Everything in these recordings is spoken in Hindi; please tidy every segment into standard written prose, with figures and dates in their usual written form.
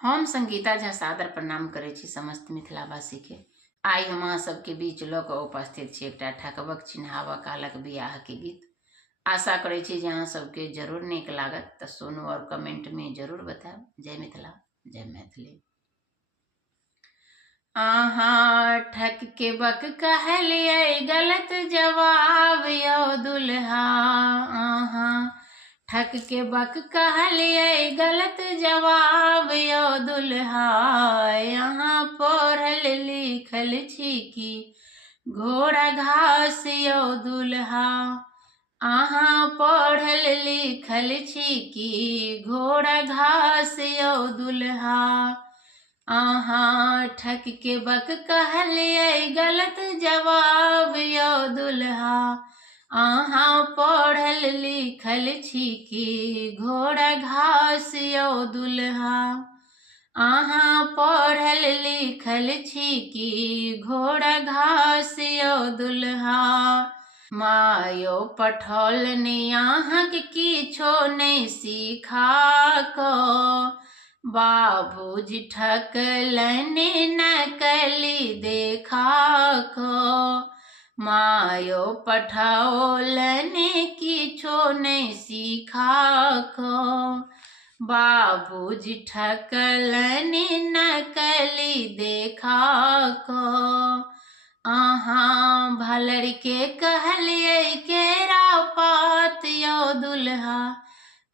हम संगीता झा सादर प्रणाम करै छी समस्त मिथिलावासी के। आइ हम अहाँ सबके बीच लऽ कऽ उपस्थित छी एकटा ठकबक चिन्हावा कालक बियाह के गीत। आशा करै छी जे अहाँ सबके जरूर नीक लागत, तऽ सुनू और कमेंट में जरूर बताएब। जय मिथिला, जय मैथिली। आहाँ ठक के बक कहलिए गलत जवाब यो दुल्हा। आहाँ ठक के बक कहलिए गलत जवाब यो दुल्हा। यहाँ पढ़ल लिखल छी की घोड़ा घास यो दुल्हा। अहाँ पढ़ल लिखल छी की घोड़ा घास यो दुल्हा। अहाँ ठक के बक कहलिए गलत जवाब यो दुल्हा। अहाँ पढ़ल लिखल छी की घोड़ा घास यो दुल्हा। अहाँ पढ़ल लिखल छी की घोड़ा घास यो दुल्हा। मायो पठौलनि अहाँके किछो नहि सीखा कऽ। बाबूजी ठकलनि नकली देखा कऽ। मायो पठौलनि किछो नहि सीखा कऽ। बाबूजी ठकलनि नकली देखा कऽ। अहाँ भलर के कहलिए केरा पात यो दुल्हा।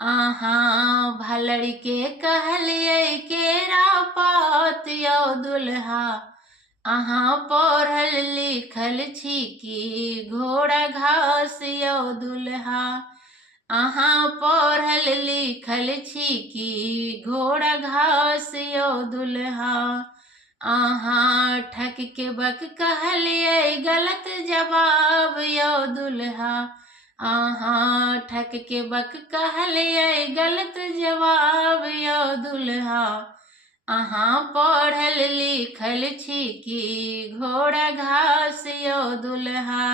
अहाँ भलर के कहलिए केरा पात यो दुल्हा। अहाँ पढ़ल लिखल छी की घोड़ा घास यो दुल्हा। अहाँ पढ़ल लिखल छी की घोड़ा घास यो दुल्हा। अहाँ ठक के बक कहलिए गलत जवाब यो दुल्हा। अहाँ ठक के बक कहलिए गलत जवाब यो दुल्हा। अहाँ पढ़ल लिखल छी की घोड़ा घास यो दुल्हा।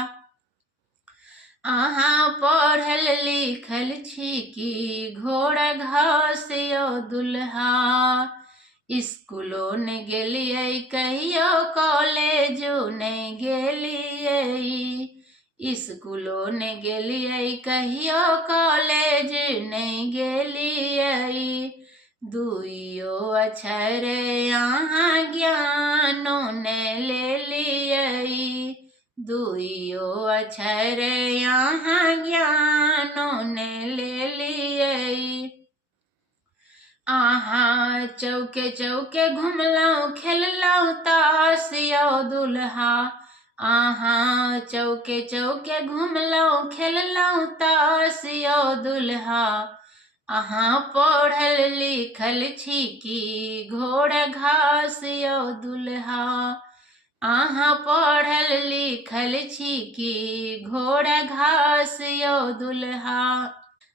अहाँ पढ़ल लिखल छी की घोड़ा घास यो दुल्हा। स्कूलो ने गेलिए कहियो कॉलेजो ने गेलिए। स्कूलो ने गेलिए कहियो कॉलेज ने गेलिए। दुइयो अक्षर अहाँ ज्ञानो ने लेलिए। दुइयो अक्षर अहाँ ज्ञानो ने लेलिए। अहाँ चौके चौके घुमलहुँ खेललहुँ ताश यो दुल्हा। अहाँ चौके चौके घुमलहुँ खेललहुँ ताश यो दुल्हा। अहाँ पढ़ल लिखल छी की घोड़ा घास यो दुल्हा। अहाँ पढ़ल लिखल छी की घोड़ा घास यो दुल्हा।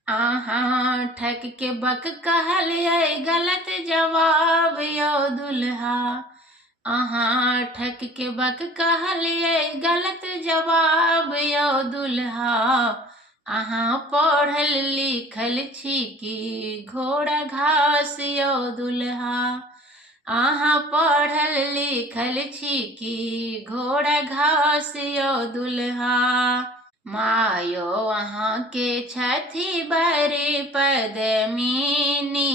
अहाँ ठक के बक कहलिए गलत जवाब यो दुल्हा। अहाँ ठक के बक कहलिए गलत जवाब यो दुल्हा। अहाँ पढ़ल लिखल छी की घोड़ा घास यो दुल्हा। अहाँ पढ़ल लिखल छी की घोड़ा घास यो दुल्हा। मायो अहाँ के छथि बड़ी पदमिनी।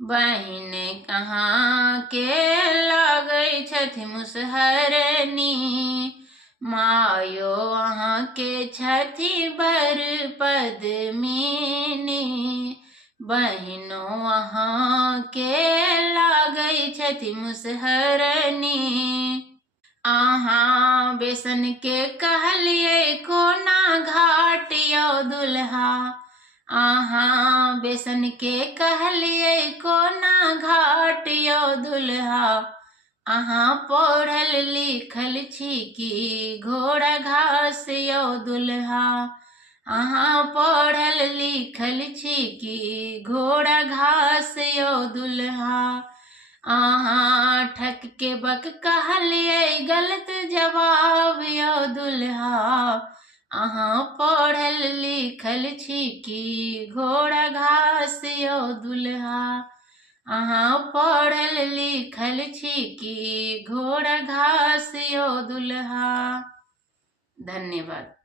बहिन अहाँ के लागै छथि मुसहरनी। मायो अहाँ के छथि बड़ पदमिनी। बहिनो अहाँ के लागै छथि मुसहरनी। अहाँ बेसन के कहलिए कोना घाट यो दुल्हा। अहाँ बेसन के कहलिए कोना घाट यो दुल्हा। अहाँ पढ़ल लिखल छी की घोड़ा घास यो दुल्हा। अहाँ पढ़ल लिखल छी की घोड़ा घास यो दुल्हा। अहाँ ठक के बक कहलिए गलत जवाब यो दुल्हा। अहाँ पढ़ल लिखल छी की घोड़ा घास यो दुल्हा। अहाँ पढ़ल लिखल छी कि घोड़ा घास यो दुल्हा। धन्यवाद।